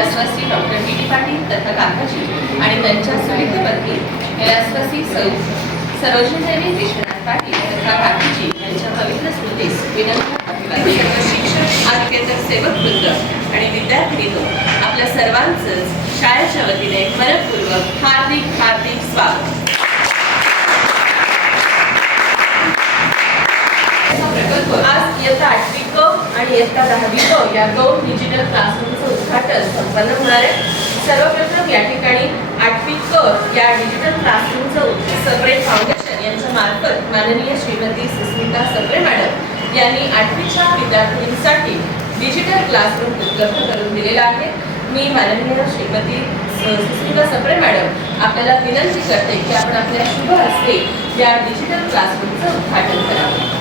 कैलासवासी doctor D Patil तथा काकाजी आणि त्यांच्या सुविधेपती कैलासवासी सरोजिनी विश्वनाथ पाटील तथा काकाजी यांच्या पवित्र स्मृतीस विनंती सर्व शिक्षक आरोग्यतर सेवक वृंद आणि विद्यार्थिनींनो, आपल्या सर्वांचं शाळेच्या वतीने मनपूर्वक हार्दिक हार्दिक स्वागत. आज इयत्ता 8वी क आणि इयत्ता 10वी क या दोन डिजिटल क्लासरूमचं उद्घाटन संपन्न होणार आहे. सर्वप्रथम या ठिकाणी 8वी क या डिजिटल क्लासरूमचं सेपरेट फाउंडेशन यांच्या मार्फत माननीय श्रीमती सुस्मिता सप्रे मॅडम यांनी 8वीच्या विद्यार्थ्यांसाठी डिजिटल क्लासरूम उपलब्ध करून दिलेला आहे. मी माननीय श्रीमती सुस्मिता सप्रे मॅडम आपल्याला विनंती करते की आपण आपल्या शुभ हस्ते या डिजिटल क्लासरूमचं उद्घाटन करावं.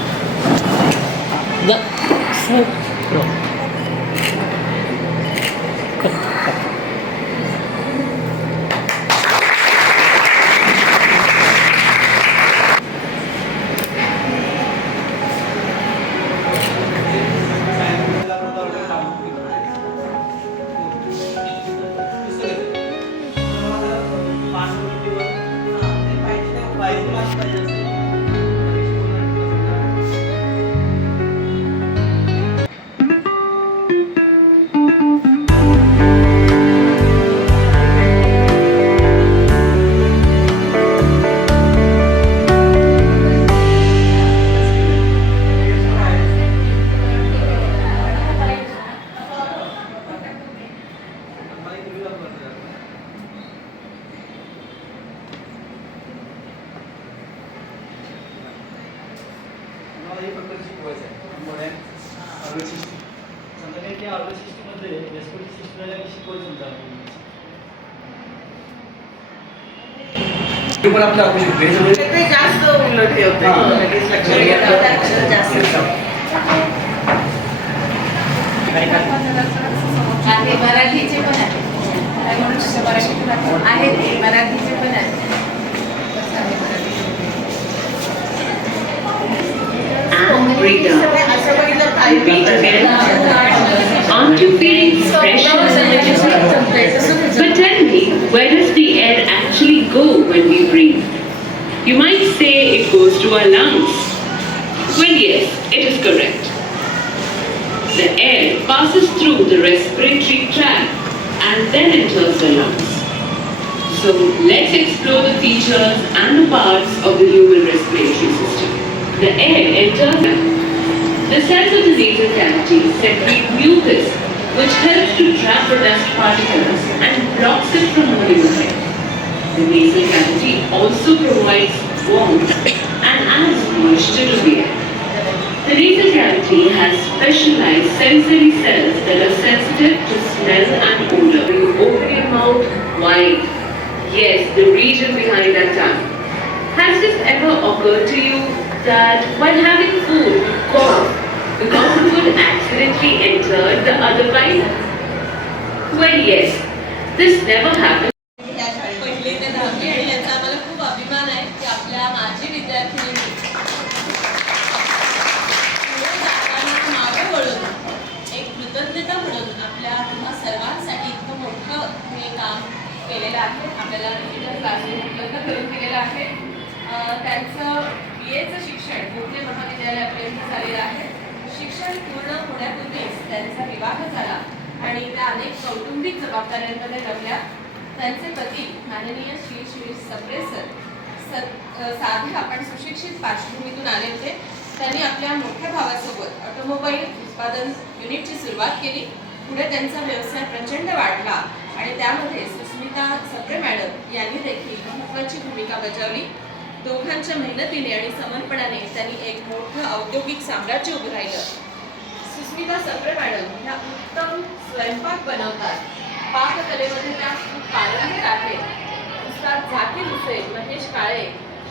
पण आपल्या ते जास्त उलट होते आहे मराठीचे पण आहेत मराठीचे पण आहेत. Aren't you feeling pressure? But tell me, where does the air actually go when we breathe? You might say it goes to our lungs. Well, yes, it is correct. The air passes through the respiratory tract and then enters the lungs. So let's explore the features and the parts of the human respiratory system. The air enters the cells of the nasal cavity secrete mucus, which helps to trap the dust particles and blocks it from moving away. The nasal cavity also provides warmth and adds moisture to the air. The nasal cavity has specialized sensory cells that are sensitive to smell and odor. When you open your mouth wide, yes, the region behind that tongue. Has this ever occurred to you that while having food, you cough because the food accidentally entered the other bite? Well, yes, this never happened. पहिली ते 10वी आणि याचा आम्हाला खूप अभिमान आहे की आपल्या माजी विद्यार्थिनींनी पुढे जाताना मागे वळून एक कृतज्ञता म्हणून आपल्या तुम्हा सर्वांसाठी इतकं मोठं हे काम केलेलं आहे. आपल्याला डिजिटल क्लासरूम उपलब्ध करून दिलेलं आहे. त्यांचं BAचं शिक्षण पुणे महाविद्यालयापर्यंत झालेलं आहे. शिक्षण पूर्ण होण्यापूर्वीच त्यांचा विवाह झाला आणि त्या अनेक कौटुंबिक जबाबदाऱ्यांमध्ये रमल्या. त्यांचे पती माननीय श्री सप्रे सर साध्या पण सुशिक्षित पार्श्वभूमीतून आले होते. त्यांनी आपल्या मोठ्या भावासोबत ऑटोमोबाईल उत्पादन युनिटची सुरुवात केली. पुढे त्यांचा व्यवसाय प्रचंड वाढला आणि त्यामध्ये सुस्मिता सप्रे मॅडम यांनी देखील महत्त्वाची भूमिका बजावली. दोघांच्या मेहनतीने आणि समर्पणाने त्यांनी एक मोठं औद्योगिक साम्राज्य उभं राहिलं. सुस्मिता सप्रे मॅडम ह्या उत्तम स्वयंपाक बनवतात. पाककलेमध्ये त्या खूप पारंगत आहेत. उस्ताद झाकीर हुसेन, महेश काळे,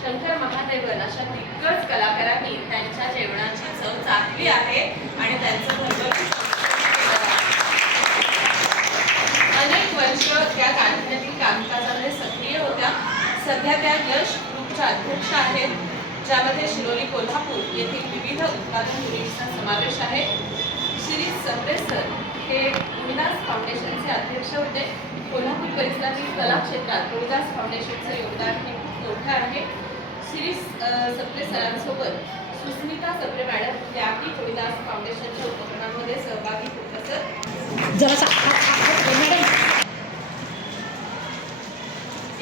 शंकर महादेवन अशा दिग्गज कलाकारांनी त्यांच्या जेवणाची चव चाखली आहे आणि त्यांचं भरभरून अनेक वर्ष त्या कारखान्यातील कामकाजामध्ये सक्रिय होत्या. सध्या त्या यश ग्रुपच्या अध्यक्ष आहेत, ज्यामध्ये शिरोली कोल्हापूर येथील विविध उत्पादन युनिट्सचा समावेश आहे. श्री सप्रे सर हे रोहिदास फाउंडेशनचे अध्यक्ष होते. कोल्हापूर परिसरातील कला क्षेत्रात रोहिदास फाउंडेशनचं योगदान हे खूप मोठं आहे. श्री सप्रे सरांसोबत सुस्मिता सप्रे मॅडम याही रोहिदास फाउंडेशनच्या उपक्रमांमध्ये सहभागी होत असत.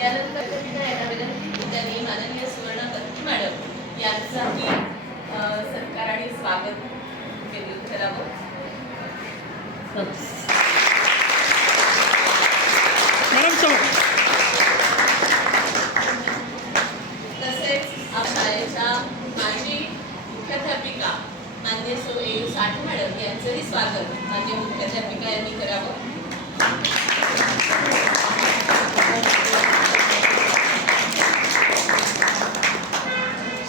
यानंतर यांना विनंती की त्यांनी माननीय सुवर्णा पत्की मॅडम यांचाही सत्कार आणि स्वागत करावं. तसेच शाळेच्या माजी मुख्याध्यापिका मान्य सौ ए साठे मॅडम यांचंही स्वागत मान्य मुख्याध्यापिका यांनी करावं.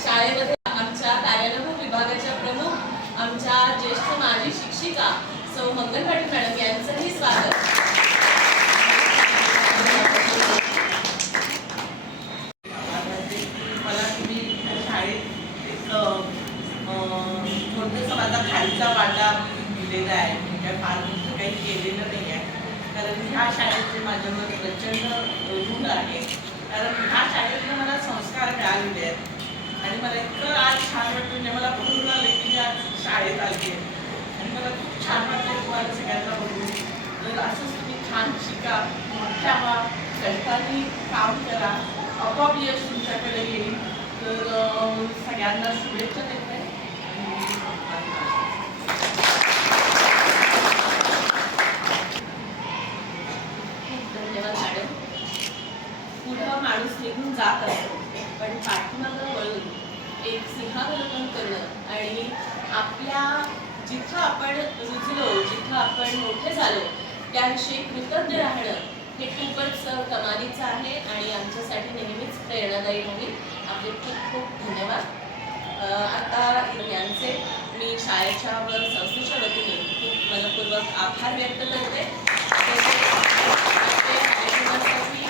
शाळेमध्ये आमच्या कार्यानुभव विभागाच्या प्रमुख आमच्या ज्येष्ठ माजी शिक्षिका सौ मंगल पाटील मॅडम यांचंही स्वागत. मला तुम्ही शाळेत एक छोटंसं माझा खालचा वाटा दिलेला आहे. म्हणजे फार मोठं काही केलेलं नाही आहे, कारण ह्या शाळेचे माझ्यावर प्रचंड ऋण आहे. कारण ह्या शाळेतनं मला संस्कार मिळालेले आहेत आणि मला इतकं आज छान वाटतं. म्हणजे मला बघून आलं की मी आज शाळेत आली आहे आणि मला खूप छान वाटतं तुम्हाला सगळ्यांना बघून. तर असंच तुम्ही छान शिका, मोठ्या व्हा, कष्टाने काम करा, आपोआप यश तुमच्याकडे येईल. तर सगळ्यांना शुभेच्छा देते. धन्यवाद मॅडम. पुढं माणूस निघून जात असतो, पण पाठीमागं वळून एक सिंहावलोकन करणं आणि आपल्या जिथं आपण रुजलो, जिथं आपण मोठे झालो त्याविषयी कृतज्ञ राहणं हे खूपच कमालीचं आहे आणि आमच्यासाठी नेहमीच प्रेरणादायी राहील. आपले खूप खूप धन्यवाद. आता यांचे मी शाळेच्या व संस्थेच्या वतीने खूप मनपूर्वक आभार व्यक्त करते.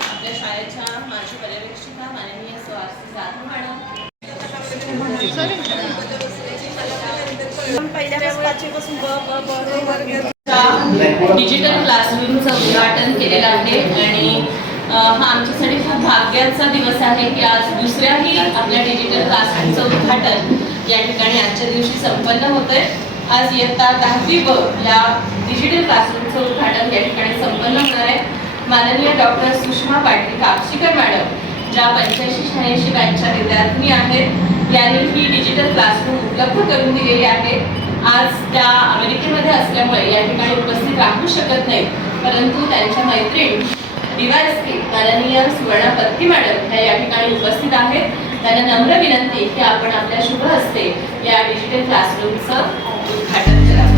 आपल्या शाळेच्या माजी पर्यवेक्षिका माननीय सौ आरसी जाधव मॅडम, डिजिटल क्लासरूमचं उद्घाटन केलेलं आहे आणि हा आमच्यासाठी खूप भाग्याचा दिवस आहे की आज दुसऱ्याही आपल्या डिजिटल क्लासरूमचं उद्घाटन या ठिकाणी आजच्या दिवशी संपन्न होतंय. आज इयत्ता 10वी ब या डिजिटल क्लासरूमचं उद्घाटन या ठिकाणी संपन्न होणार आहे. माननीय डॉक्टर सुषमा पाटील कापशीकर मॅडम ज्या 85-86 बॅचच्या विद्यार्थिनी आहेत यांनी ही डिजिटल क्लासरूम उपलब्ध करून दिलेली आहे. आज त्या अमेरिकेमध्ये असल्यामुळे या ठिकाणी उपस्थित राहू शकत नाही, परंतु त्यांच्या मैत्रीण DYSP माननीय सुवर्णा पत्की मॅडम ह्या या ठिकाणी उपस्थित आहेत. त्यांना नम्र विनंती की आपण आपल्या शुभ हस्ते या डिजिटल क्लासरूमचं उद्घाटन करावं.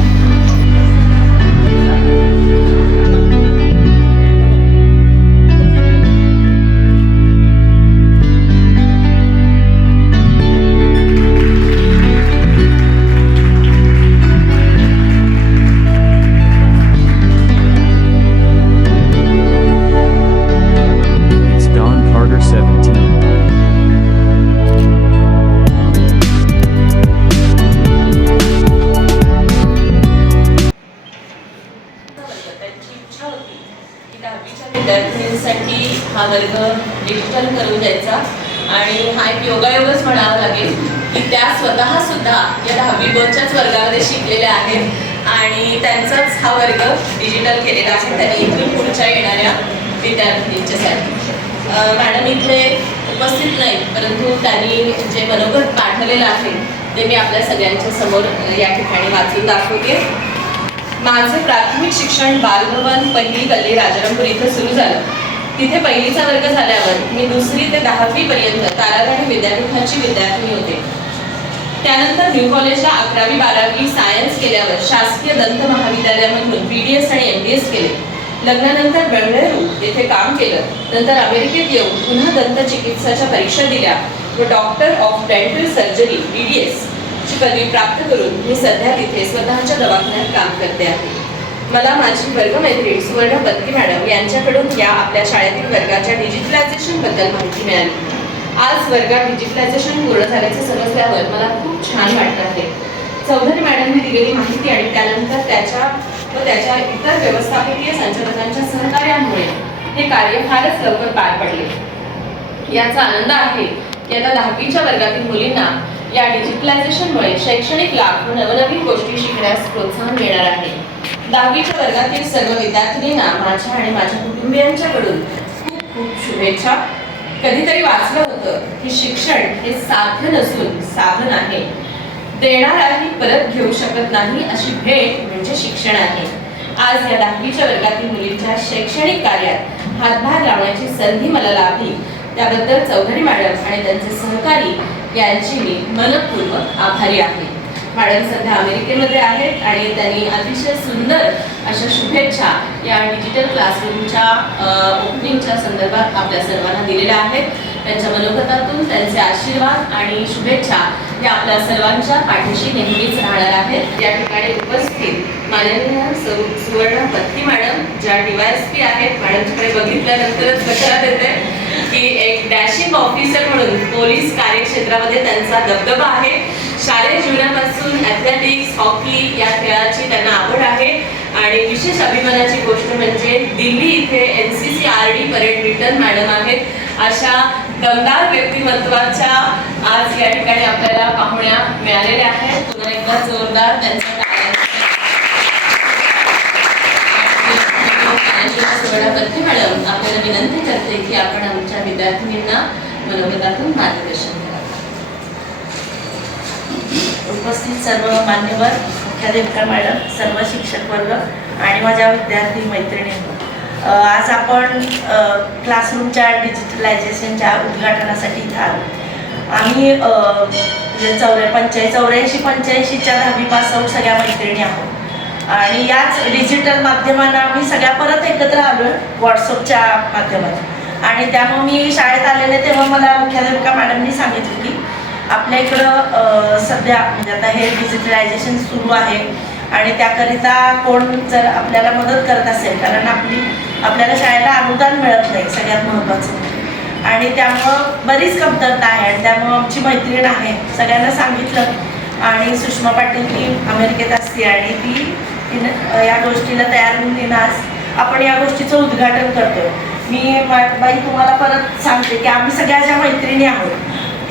विद्यार्थिनींसाठी हा वर्ग डिजिटल करून द्यायचा आणि हा एक योगायोगच म्हणावा लागेल की त्या स्वतः सुद्धा या 10वी बोर्डच्याच वर्गामध्ये शिकलेल्या आहेत आणि त्यांचाच हा वर्ग डिजिटल केलेला आहे. त्यांनी इथून पुढच्या येणाऱ्या विद्यार्थिनींच्यासाठी मॅडम इथे उपस्थित नाहीत, परंतु त्यांनी जे मनोगत पाठवलेलं आहे ते मी आपल्या सगळ्यांच्या समोर या ठिकाणी वाचून दाखवते. माझे प्राथमिक शिक्षण बालभवन पहिली गल्ली राजारामपूर इथे सुरू झालं. तिथे पहिलीचा वर्ग झाल्यावर मी 2री ते 10वी पर्यंत ताराराणी विद्यापीठाची विद्यार्थिनी होते. त्यानंतर न्यू कॉलेजला 11वी 12वी सायन्स केल्यावर शासकीय दंत महाविद्यालयामधून BDS आणि MDS केले. लग्नानंतर बेंगळुरू येथे काम केलं. नंतर अमेरिकेत येऊन पुन्हा दंत चिकित्साच्या परीक्षा दिल्या व doctor of dental surgery DDS ची पदवी प्राप्त करून मी सध्या तिथे स्वतःच्या दवाखान्यात काम करते आहे. मला माझी वर्गमैत्रीण सुवर्णा पत्की मॅडम यांच्याकडून या आपल्या शाळेतील वर्गाच्या डिजिटलायझेशन बद्दल माहिती मिळाली. आज वर्गात डिजिटलायझेशन पूर्ण झाल्याचे समजल्यावर मला खूप छान वाटत आहे. चौधरी मॅडमने दिलेली माहिती आणि त्यानंतर त्याच्या व त्याच्या इतर व्यवस्थापकीय संचालकांच्या सहकार्यामुळे हे कार्य फारच लवकर पार पडले। याचा आनंद आहे की आता 10वीच्या वर्गातील मुलींना या डिजिटलायझेशनमुळे शैक्षणिक लाभ व नवनवीन गोष्टी शिकण्यास प्रोत्साहन मिळणार आहे। 10वीच्या वर्गातील सर्व विद्यार्थिनींना माझ्या आणि माझ्या कुटुंबियांच्याकडून खूप खूप शुभेच्छा। कधीतरी वाचलं होतं की शिक्षण हे साधन नसून साधन आहे, देणाराही परत घेऊ शकत नाही अशी भेट म्हणजे शिक्षण आहे। आज या 10वीच्या वर्गातील मुलींच्या शैक्षणिक कार्यात हातभार लावण्याची संधी मला लाभली, त्याबद्दल चौधरी मॅडम आणि त्यांचे सहकारी यांची मी मनपूर्वक आभारी आहे। मॅडम सध्या अमेरिकेमध्ये आहेत आणि त्यांनी अतिशय सुंदर अशा शुभेच्छा या डिजिटल क्लासरूमच्या ओपनिंगच्या संदर्भात आपल्या सर्वांना दिलेल्या आहेत। त्यांच्या मनोगतातून त्यांचे आशीर्वाद आणि शुभेच्छा या आपल्या सर्वांच्या पाठीशी नेहमीच राहणार आहेत। या ठिकाणी उपस्थित माननीय सुवर्ण पत्ती मॅडम ज्या DYSP आहेत, मॅडमकडे बघितल्यानंतरच लक्षात येते की एक डॅशिंग ऑफिसर म्हणून पोलीस कार्यक्षेत्रामध्ये त्यांचा दबदबा आहे। शालेय जीवनापासून ॲथलेटिक्स, हॉकी या खेळाची त्यांना आवड आहे आणि विशेष अभिमानाची गोष्ट म्हणजे दिल्ली इथे NCC RD parade return madam आहेत। अशा दमदार व्यक्तिमत्वाच्या आज या ठिकाणी आपल्याला पाहुण्या मिळालेल्या आहेत। पुन्हा एकदा जोरदार त्यांचं सुवर्णापत्ती मॅडम आपल्याला विनंती करते की आपण आमच्या विद्यार्थिनींना मनोगतातून मार्गदर्शन करावं। उपस्थित सर्व मान्यवर, मुख्याध्यापिका मॅडम, सर्व शिक्षक वर्ग आणि माझ्या विद्यार्थी मैत्रिणींनो, आज आपण क्लासरूमच्या डिजिटलायझेशनच्या उद्घाटनासाठी इथं आलो। आम्ही 84-85च्या 10वी पास आउट सगळ्या मैत्रिणी आहोत आणि याच डिजिटल माध्यमानं आम्ही सगळ्या परत एकत्र आलो व्हॉट्सअपच्या माध्यमातून। आणि त्यामुळे मी शाळेत आलेले तेव्हा मला मुख्याध्यापिका मॅडमनी सांगितलं की आपल्या इकडं सध्या म्हणजे आता हे डिजिटलायझेशन सुरू आहे आणि त्याकरिता कोण जर आपल्याला मदत करत असेल, कारण आपल्याला शाळेला अनुदान मिळत नाही सगळ्यात महत्त्वाचं, आणि त्यामुळं बरीच कमतरता आहे आणि त्यामुळं आमची मैत्रीण आहे सगळ्यांना सांगितलं आणि सुषमा पाटील ती अमेरिकेत असते आणि तिनं या गोष्टीला तयार होऊन तिनं आज आपण या गोष्टीचं उद्घाटन करतोय। मी बाई तुम्हाला परत सांगते की आम्ही सगळ्या ज्या मैत्रिणी आहोत,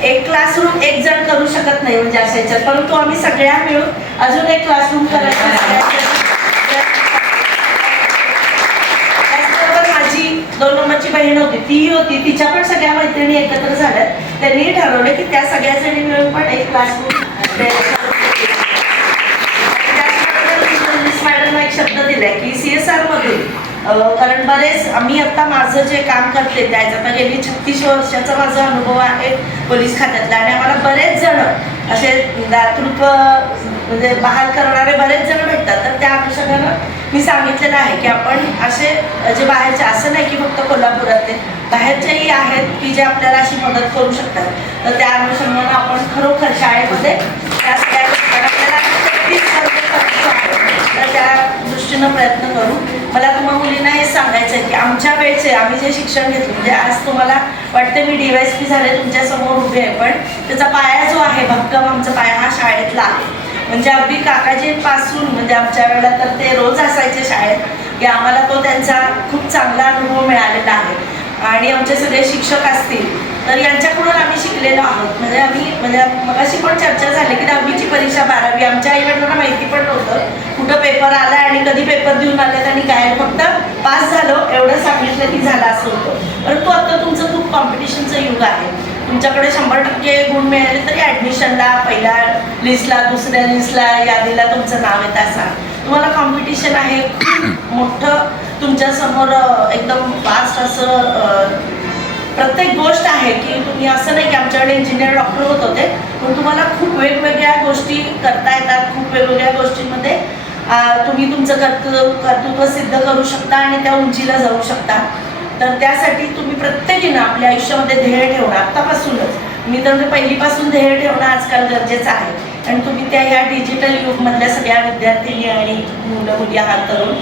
एक क्लासरूम एक जण करू शकत नाही म्हणजे अशा ह्याच्यात, परंतु आम्ही सगळ्या मिळून अजून एक क्लासरूम करायचं। त्याचबरोबर माझी 2 नंबरची बहीण होती, तीही होती, तिच्या पण सगळ्या मैत्रिणी एकत्र झाल्यात। त्यांनी ठरवलं की त्या सगळ्याजणी मिळून पण एक क्लासरूम मॅडमला एक शब्द दिलाय की CSR मधून, कारण बरेच आम्ही आता माझं जे काम करते त्याचा आता गेली 36 वर्षाचा माझा अनुभव आहे पोलीस खात्यातला आणि आम्हाला बरेच जण असे दातृत्व म्हणजे बहाल करणारे बरेच जण भेटतात। तर त्या अनुषंगानं मी सांगितलेलं आहे की आपण असे जे बाहेरचे, असं नाही की फक्त कोल्हापुरातले, बाहेरचेही आहेत की जे आपल्याला अशी मदत करू शकतात। तर त्या अनुषंगानं आपण खरोखर शाळेमध्ये त्या सगळ्या आपल्याला तर त्या दृष्टीनं प्रयत्न करू। मला तुम्हा मुलींना हे सांगायचं आहे की आमच्या वेळचे आम्ही जे शिक्षण घेतलं, म्हणजे आज तुम्हाला वाटते मी DYSP झाले तुमच्यासमोर उभे आहे, पण त्याचा पाया जो आहे भक्कम आमचा पाया हा शाळेतला आहे। म्हणजे अगदी काकाजींपासून म्हणजे आमच्या वेळेला तर ते रोज असायचे शाळेत की आम्हाला तो त्यांचा खूप चांगला अनुभव मिळालेला आहे आणि आमचे सगळे शिक्षक असतील तर यांच्याकडून आम्ही शिकलेलो आहोत। म्हणजे मगाशी पण चर्चा झाली की 10वीची परीक्षा 12वी आमच्या आईवडिलांना माहिती पण नव्हतं कुठं पेपर आला आणि कधी पेपर देऊन आले आणि काय, फक्त पास झालो एवढं सांगितलं की झालं असं होतं। परंतु आता तुमचं खूप कॉम्पिटिशनचं युग आहे, तुमच्याकडे 100% गुण मिळाले तरी ॲडमिशनला पहिल्या लिस्टला, दुसऱ्या लिस्टला, यादीला तुमचं नाव येतं, असा तुम्हाला कॉम्पिटिशन आहे खूप मोठं तुमच्यासमोर, एकदम फास्ट असं प्रत्येक गोष्ट आहे की तुम्ही असं नाही की आमच्याकडे इंजिनियर डॉक्टर होत होते, पण तुम्हाला खूप वेगवेगळ्या गोष्टी करता येतात, खूप वेगवेगळ्या गोष्टींमध्ये तुम्ही तुमचं कर्तृत्व सिद्ध करू शकता आणि त्या उंचीला जाऊ शकता। तर त्यासाठी तुम्ही प्रत्येकीनं आपल्या आयुष्यामध्ये ध्येय ठेवणं आत्तापासूनच, मी तर पहिलीपासून ध्येय ठेवणं आजकाल गरजेचं आहे आणि तुम्ही त्या ह्या डिजिटल युगमधल्या सगळ्या विद्यार्थिनी आणि मुलं मुली आहात तरुण,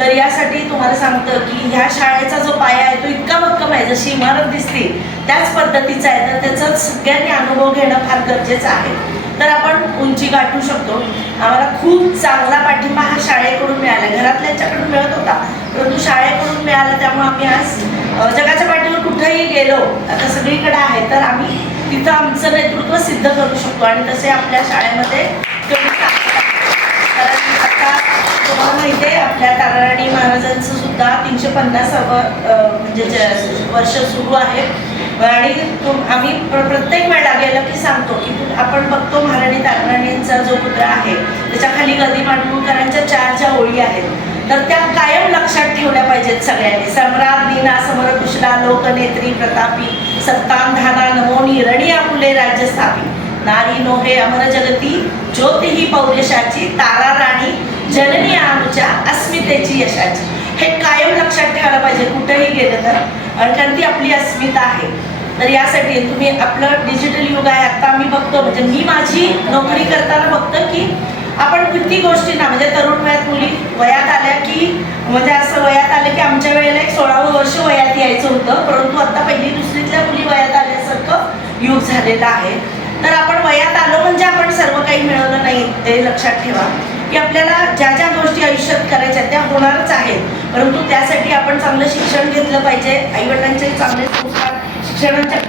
तर यासाठी तुम्हाला सांगतं की ह्या शाळेचा जो पाया आहे तो इतका भक्कम आहे, जशी इमारत दिसते त्याच पद्धतीचा आहे, तर त्याचा सगळ्यांनी अनुभव घेणं फार गरजेचं आहे। तर आपण उंची गाठू शकतो. आम्हाला खूप चांगला पाठिंबा हा शाळेकडून मिळाला, घरातल्यांच्याकडून मिळत होता, परंतु शाळेकडून मिळाला. त्यामुळे आम्ही आज जगाच्या पाठीवर कुठेही गेलो, आता सगळीकडे आहे, तर आम्ही तिथं आमचं नेतृत्व सिद्ध करू शकतो आणि तसे आपल्या शाळेमध्ये तेवढी ताकद आहे. कारण आता तुम्हाला माहिती आहे आपल्या ताराराणी महाराजांचं सुद्धा 350 म्हणजे वर्ष सुरू आहे आणि आम्ही प्रत्येक वेळेला गेलं की सांगतो की आपण बघतो महाराणी ताराराणींचा जो पुतळा आहे त्याच्या खाली गदी माडगूळकरांच्या 4 ज्या ओळी आहेत तर त्या कायम लक्षात ठेवल्या पाहिजेत सगळ्यांनी. सम्राट दीना समरकुशला लोकनेत्री प्रतापी सत्तांधाना नमोनी रणी आपुले राज्य स्थापी नारी नोहे अमर जगती ज्योती ही पौरुषाची तारा राणी जननी आमच्या अस्मितेची यशाची. हे कायम लक्षात ठेवायला पाहिजे कुठेही गेलं तर, कारण ती आपली अस्मिता आहे. तर यासाठी तुम्ही आपलं डिजिटल युग आहे. आता आम्ही बघतो म्हणजे मी माझी नोकरी करताना बघतो की आपण किती गोष्टींना म्हणजे तरुण वयात मुली वयात आल्या की म्हणजे असं वयात आले की आमच्या वेळेला एक 16वं वर्ष वयात यायचं होतं, परंतु आता 1ली-2रीतल्या मुली वयात आल्यासारखं युग झालेलं आहे. तर आपण वयात आलो म्हणजे आपण सर्व काही मिळवलं नाही ते लक्षात ठेवा की आपल्याला ज्या ज्या गोष्टी आयुष्यात करायच्या त्या होणारच आहेत, परंतु त्यासाठी आपण चांगलं शिक्षण घेतलं पाहिजे, आईवडिलांचे चांगले संस्कार,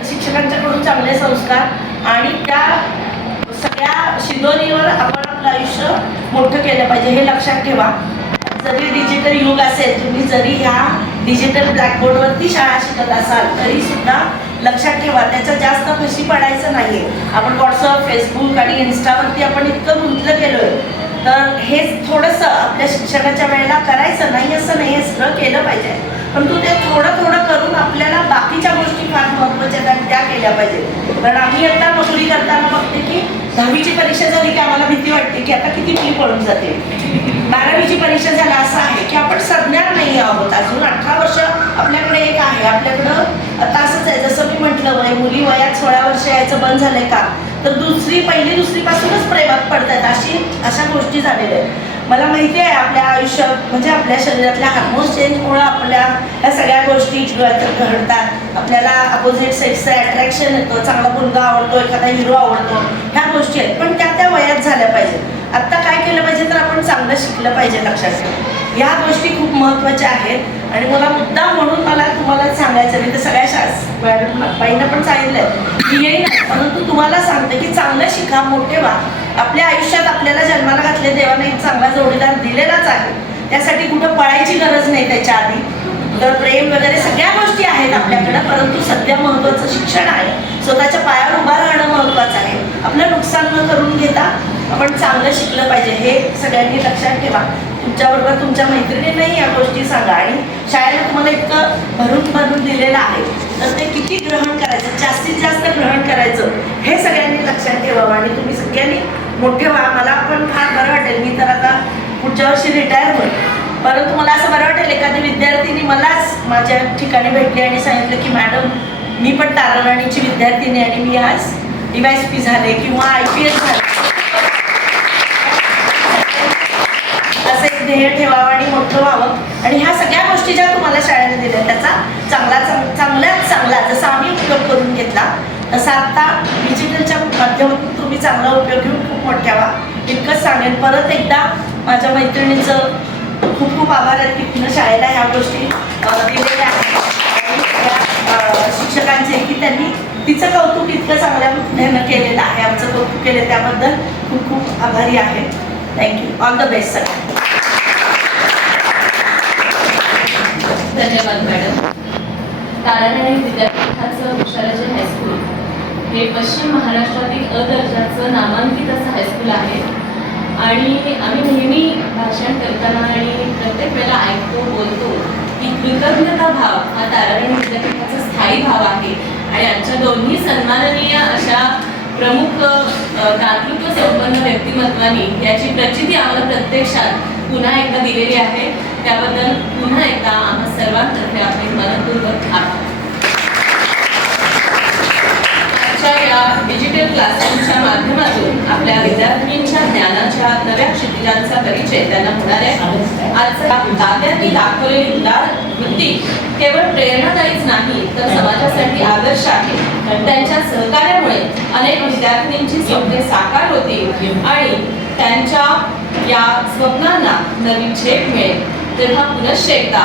शिक्षकांच्याकडून चांगले संस्कार आणि त्या सगळ्या शिदोरीवर आपण आपलं आयुष्य मोठं केलं पाहिजे हे लक्षात ठेवा. जरी डिजिटल युग असेल, तुम्ही जरी ह्या डिजिटल ब्लॅकबोर्डवरती शाळा शिकत असाल तरी सुद्धा लक्षात ठेवा त्याचा जास्त फशी पडायचं नाही आहे. आपण व्हॉट्सअप, फेसबुक आणि इन्स्टावरती आपण इतकं गुंतलं गेलोय, तर हे थोडंसं आपल्या शिक्षणाच्या वेळेला करायचं नाही असं नाही, हे सगळं केलं पाहिजे, परंतु ते थोडं थोडं करून आपल्याला बाकीच्या गोष्टी फार महत्त्वाच्या आहेत त्या केल्या पाहिजे. कारण आम्ही आता नोकरी करताना बघते की 10वीची परीक्षा झाली की आम्हाला भीती वाटते की आता किती फी पडून जाते. 12वीची परीक्षा झाला असं आहे की आपण सज्ञान नाही आहोत अजून. 18 वर्ष आपल्याकडे एक आहे, आपल्याकडं आता असंच आहे जसं मी म्हटलं मुली वयात 16 वर्ष यायचं बंद झालंय का, तर 1ली-2री पासूनच प्रेमात पडतात अशा गोष्टी झालेल्या आहेत. मला माहिती आहे आपल्या आयुष्यात म्हणजे आपल्या शरीरातल्या हार्मोन्स चेंजमुळे आपल्या ह्या सगळ्या गोष्टी घडतात. आपल्याला अपोजिट सेक्सचं अट्रॅक्शन येतं, चांगला मुलगा आवडतो, एखादा हिरो आवडतो, ह्या गोष्टी आहेत, पण त्या वयात झाल्या पाहिजे. आत्ता काय केलं पाहिजे तर आपण चांगलं शिकलं पाहिजे. लक्षात ठेवा ह्या गोष्टी खूप महत्त्वाच्या आहेत आणि मला मुद्दा म्हणून मला तुम्हाला सांगायचं नाही तर सगळ्या बाईंना पण सांगितलंय की येईन, परंतु तुम्हाला सांगते की चांगलं शिका, मोठे व्हा. आपल्या आयुष्यात आपल्याला जन्माला घातले देवाने एक चांगला जोडीदार दिलेलाच आहे, त्यासाठी कुठं पळायची गरज नाही त्याच्या आधी. तर प्रेम वगैरे सगळ्या गोष्टी आहेत आपल्याकडं, परंतु सध्या महत्त्वाचं शिक्षण आहे. स्वतःच्या पायावर उभा राहणं महत्त्वाचं आहे. आपलं नुकसान न करून घेता आपण चांगलं शिकलं पाहिजे हे सगळ्यांनी लक्षात ठेवा. तुमच्याबरोबर तुमच्या मैत्रिणींनाही या गोष्टी सांगा आणि शाळेला तुम्हाला इतकं भरून दिलेलं आहे तर ते किती ग्रहण करायचं, जास्तीत जास्त ग्रहण करायचं हे सगळ्यांनी लक्षात ठेवावं आणि तुम्ही सगळ्यांनी मोठे व्हा. मला पण फार बरं वाटेल, मी तर आता पुढच्या वर्षी रिटायर होईल, परंतु मला असं बरं वाटेल एखादी विद्यार्थिनी मलाच माझ्या ठिकाणी भेटली आणि सांगितलं की मॅडम मी पण ताराराणीची विद्यार्थिनी आणि मी आज DYSP झाले किंवा IPS झाले. असं एक ध्येय ठेवावं आणि मोठं व्हावं आणि ह्या सगळ्या गोष्टी ज्या तुम्हाला शाळेने दिल्या त्याचा चांगल्यात चांगला जसा आम्ही उपयोग करून घेतला तसा आता डिजिटलच्या माध्यमातून तुम्ही चांगला उपयोग घेऊन खूप मोठ्या व्हा इतकंच सांगेन. परत एकदा माझ्या मैत्रिणीचं खूप खूप आभार आहे की तिनं शाळेला ह्या गोष्टी दिलेल्या आहेत आणि त्या शिक्षकांचे की त्यांनी तिचं कौतुक इतकं चांगल्या ह्यानं केलेलं आहे, आमचं कौतुक केलं त्याबद्दल खूप खूप आभारी आहे. Thank you. All the best sir. धन्यवाद मॅडम. ताराराणी विद्यापीठाचं विशालाजी हायस्कूल हे पश्चिम महाराष्ट्रातील दर्जाचं नामांकित असं हायस्कूल आहे आणि आम्ही नेहमी भाषण करताना आणि प्रत्येक वेळेला ऐकतो बोलतो की कृतज्ञता भाव हा ताराराणी विद्यापीठाचा स्थायी भाव आहे आणि आमच्या दोन्ही सन्माननीय अशा प्रमुख दातृत्व संपन्न व्यक्तिमत्वांनी याची प्रचिती आम्हाला प्रत्यक्षात पुन्हा एकदा दिलेली आहे. त्याबद्दल पुन्हा एकदा आम्हा सर्वांतर्फे आपले मनपूर्वक आभार. आजच्या या डिजिटल क्लासरूमच्या माध्यमातून आपल्या विद्यार्थ्यांच्या ज्ञानाच्या नव्या क्षितिजांचा परिचय त्यांना होणार आहे. आजच्या दात्यांनी दाखवलेली उदार वृत्ती केवळ प्रेरणादायीच नाही तर समाजासाठी आदर्श आहे. त्यांच्या सहकार्यामुळे अनेक विद्यार्थिनींची स्वप्ने साकार होतील आणि त्यांच्या या स्वप्नांना नवीन झेप मिळेल. तेव्हा पुनश्च एकदा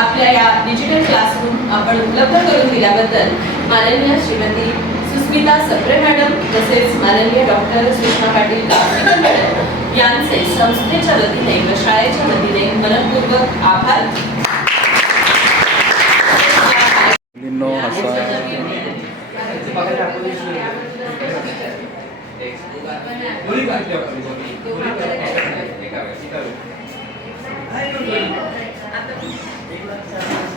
आपल्या या डिजिटल क्लासरूम आपण उपलब्ध करून दिल्याबद्दल माननीय श्रीमती सुस्मिता सप्रे मॅडम तसेच माननीय डॉक्टर सुषमा पाटील कापसेकर मॅडम यांचे संस्थेच्या वतीने व शाळेच्या वतीने मनपूर्वक आभार. मुलींनो असा आता